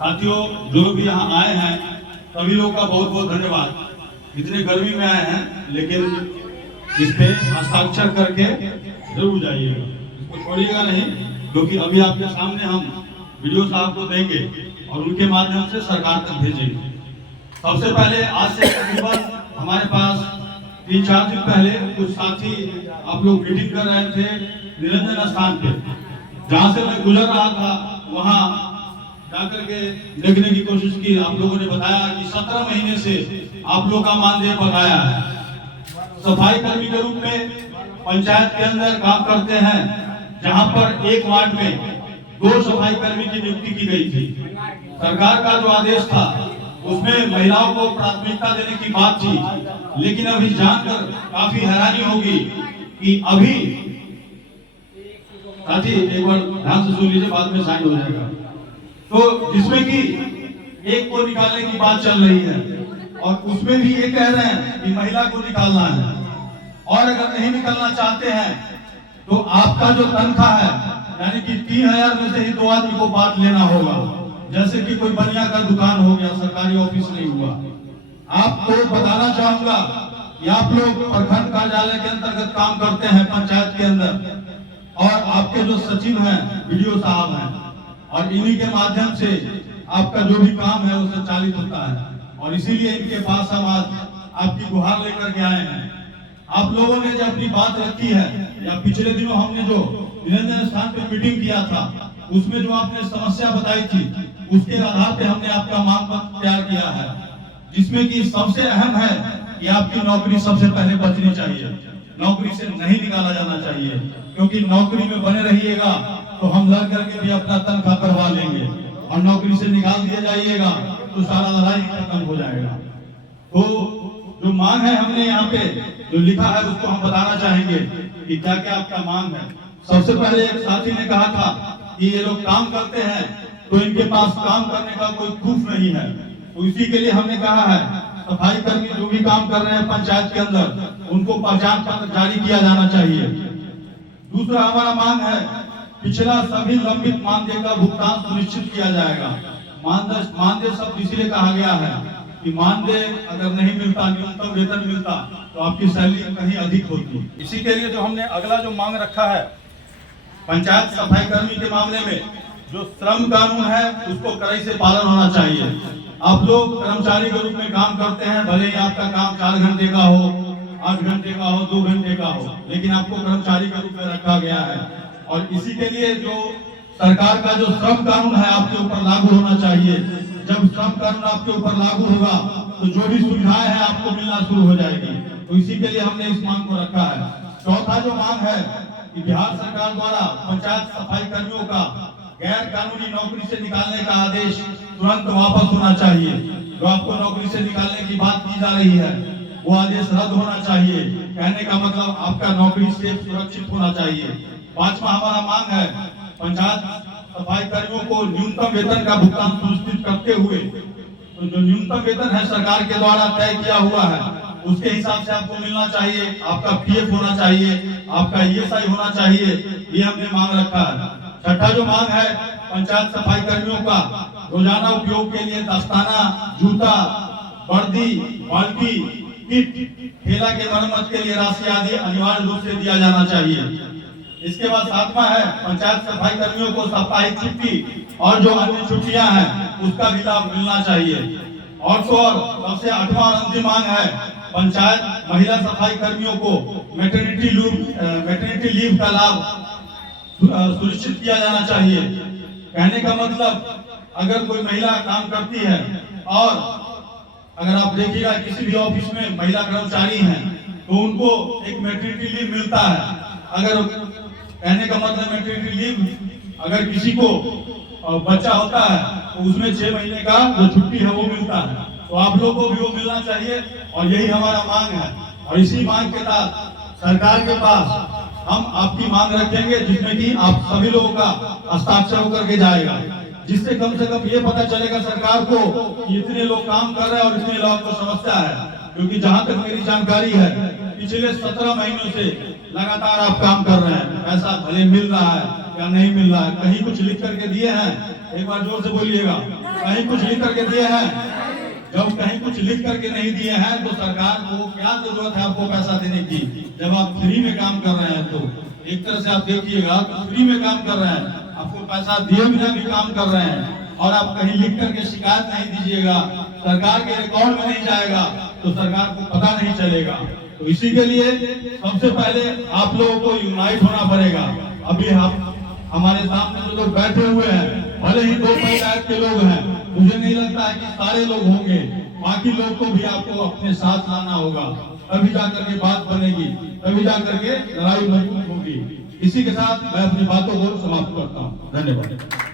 साथियों, जो भी यहाँ आए हैं सभी लोग का बहुत बहुत धन्यवाद। इतने गर्मी में आए हैं, लेकिन इस पे हस्ताक्षर करके जरूर जाइएगा, इसको छोड़िएगा नहीं, क्योंकि अभी आपके सामने हम वीडियो साहब को देंगे और उनके माध्यम से सरकार तक भेजेंगे। सबसे पहले आज से तकरीबन हमारे पास 3-4 दिन पहले कुछ साथी आप लोग मीटिंग कर रहे थे निरंजन स्थान पे, जहाँ से मैं गुजर रहा था वहाँ जाकर के देखने की कोशिश की। आप लोगों ने बताया कि 17 महीने से आप लोग का मानदेय बकाया है। सफाई कर्मी के रूप में पंचायत के अंदर काम करते हैं, जहां पर एक वार्ड में 2 सफाई कर्मी की नियुक्ति की गई थी। सरकार का जो आदेश था उसमें महिलाओं को प्राथमिकता देने की बात थी, लेकिन अभी जानकर काफी हैरानी होगी कि अभी, साथी एक बार ध्यान से सुन लीजिए, बाद में साइन हो जाएगा, तो जिसमें कि एक को निकालने की बात चल रही है और उसमें भी ये कह रहे हैं कि महिला को निकालना है, और अगर नहीं निकालना चाहते हैं तो आपका जो तनख्वाह है यानी कि 3000 में से ही 2 आदमी को बात लेना होगा। जैसे कि कोई बनिया का दुकान हो गया, सरकारी ऑफिस नहीं हुआ। आपको बताना चाहूंगा कि आप लोग प्रखंड कार्यालय के अंतर्गत काम करते हैं पंचायत के अंदर, और आपके जो सचिव हैं वीडियो साहब हैं, और इन्हीं के माध्यम से आपका जो भी काम है वो संचालित होता है, और इसीलिए इनके पास हम आज आपकी गुहार लेकर के आए हैं। आप लोगों ने जो अपनी बात रखी है, या पिछले दिनों हमने जो निरंजन स्थान पे मीटिंग किया था उसमें जो आपने समस्या बताई थी, उसके आधार पे हमने आपका मांग पत्र तैयार किया है, जिसमें कि सबसे अहम है कि आपकी नौकरी सबसे पहले बचनी चाहिए, नौकरी से नहीं निकाला जाना चाहिए, क्योंकि नौकरी में बने रहिएगा तो हम लड़ करके भी अपना तनख्वाह करवा लेंगे, और नौकरी से निकाल दिया जाइएगा तो सारा लड़ाई खत्म हो जाएगा। तो जो मांग है हमने यहाँ पे जो लिखा है उसको हम बताना चाहेंगे कि क्या क्या आपका मांग है। सबसे पहले एक साथी ने कहा था कि ये लोग काम करते हैं तो इनके पास काम करने का कोई प्रूफ नहीं है, तो इसी के लिए हमने कहा है सफाई कर्मी जो भी काम कर रहे हैं पंचायत के अंदर उनको पहचान पत्र जारी किया जाना चाहिए। दूसरा हमारा मांग है पिछला सभी लंबित मानदेय का भुगतान सुनिश्चित किया जाएगा। मानदेय शब्द इसीलिए कहा गया है कि मानदेय अगर नहीं मिलता, न्यूनतम वेतन मिलता, तो आपकी सैलरी कहीं अधिक होती। इसी के लिए जो हमने अगला जो मांग रखा है पंचायत सफाई कर्मी के मामले में जो श्रम कानून है उसको कड़ाई से पालन होना चाहिए। आप लोग कर्मचारी के रूप में काम करते हैं, भले ही आपका काम 4 घंटे का हो, 8 घंटे का हो, 2 घंटे का हो, लेकिन आपको कर्मचारी के रूप में रखा गया है, और इसी के लिए जो सरकार का जो श्रम कानून है आपके ऊपर लागू होना चाहिए। जब श्रम कानून आपके ऊपर लागू होगा तो जो भी सुविधाएं हैं आपको मिलना शुरू हो जाएगी, तो इसी के लिए हमने इस मांग को रखा है। चौथा जो मांग है कि बिहार सरकार द्वारा पंचायत सफाई कर्मियों का गैर कानूनी नौकरी से निकालने का आदेश तुरंत वापस होना चाहिए। जो आपको नौकरी से निकालने की बात की जा रही है वो आदेश रद्द होना चाहिए। कहने का मतलब आपका नौकरी से सुरक्षित होना चाहिए। पांचवा हमारा मांग है पंचायत सफाई कर्मियों को न्यूनतम वेतन का भुगतान सुनिश्चित करते हुए, तो जो न्यूनतम वेतन है सरकार के द्वारा तय किया हुआ है उसके हिसाब से आपको मिलना चाहिए। आपका पीएफ होना चाहिए, आपका ईएसआई होना चाहिए, ये हमने मांग रखा है। छठा जो मांग है पंचायत सफाई कर्मियों का रोजाना उपयोग के लिए दस्ताना, जूता, वर्दी, बाल्टी, किट, ठेला के मरम्मत के लिए राशि आदि अनिवार्य रूप से दिया जाना चाहिए। इसके बाद 7वां है पंचायत सफाई कर्मियों को साप्ताहिक छुट्टी और जो अन्य छुट्टियां हैं उसका भी लाभ मिलना चाहिए। और सबसे 8वां और अंतिम मांग है पंचायत महिला सफाई कर्मियों को मैटरनिटी लीव का लाभ सुनिश्चित किया जाना चाहिए। कहने का मतलब अगर कोई महिला काम करती है और अगर आप देखिएगा किसी भी ऑफिस में महिला कर्मचारी हैं तो उनको एक मैटरनिटी लीव मिलता है। अगर कहने का मतलब मैटरनिटी लीव अगर किसी को बच्चा होता है तो उसमें 6 महीने का जो छुट्टी है वो मिलता है, तो आप लोगों को भी वो मिलना चाहिए, और यही हमारा मांग है। और इसी मांग के तहत सरकार के पास हम आपकी मांग रखेंगे, जिसमें कि आप सभी लोगों का हस्ताक्षर होकर के जाएगा, जिससे कम से कम ये पता चलेगा सरकार को कि इतने लोग काम कर रहे हैं और इतने लोगों को समस्या है। क्योंकि जहां तक मेरी जानकारी है पिछले 17 महीनों से लगातार आप काम कर रहे हैं, पैसा भले मिल रहा है या नहीं मिल रहा है, कहीं कुछ लिख करके दिए हैं एक बार जोर से बोलिएगा। कहीं कुछ लिख करके दिए हैं? जब कहीं कुछ लिख करके नहीं दिए हैं तो सरकार को क्या जरूरत है आपको पैसा देने की, जब आप फ्री में काम कर रहे हैं। तो एक तरह से आप देखिएगा, फ्री में काम कर रहे हैं, आपको पैसा दिए बिना भी काम कर रहे हैं, और आप कहीं लिख करके शिकायत नहीं दीजिएगा, सरकार के रिकॉर्ड में नहीं जाएगा, तो सरकार को पता नहीं चलेगा। तो इसी के लिए सबसे पहले आप लोगों को यूनाइट होना पड़ेगा। अभी हम हमारे सामने जो लोग बैठे हुए हैं, भले ही 2 पंचायत के लोग हैं, मुझे नहीं लगता है कि सारे लोग होंगे, बाकी लोग को भी आपको अपने साथ लाना होगा, तभी जाकर के बात बनेगी, तभी जाकर के लड़ाई मजबूत होगी। इसी के साथ मैं अपनी बातों को समाप्त करता हूँ। धन्यवाद।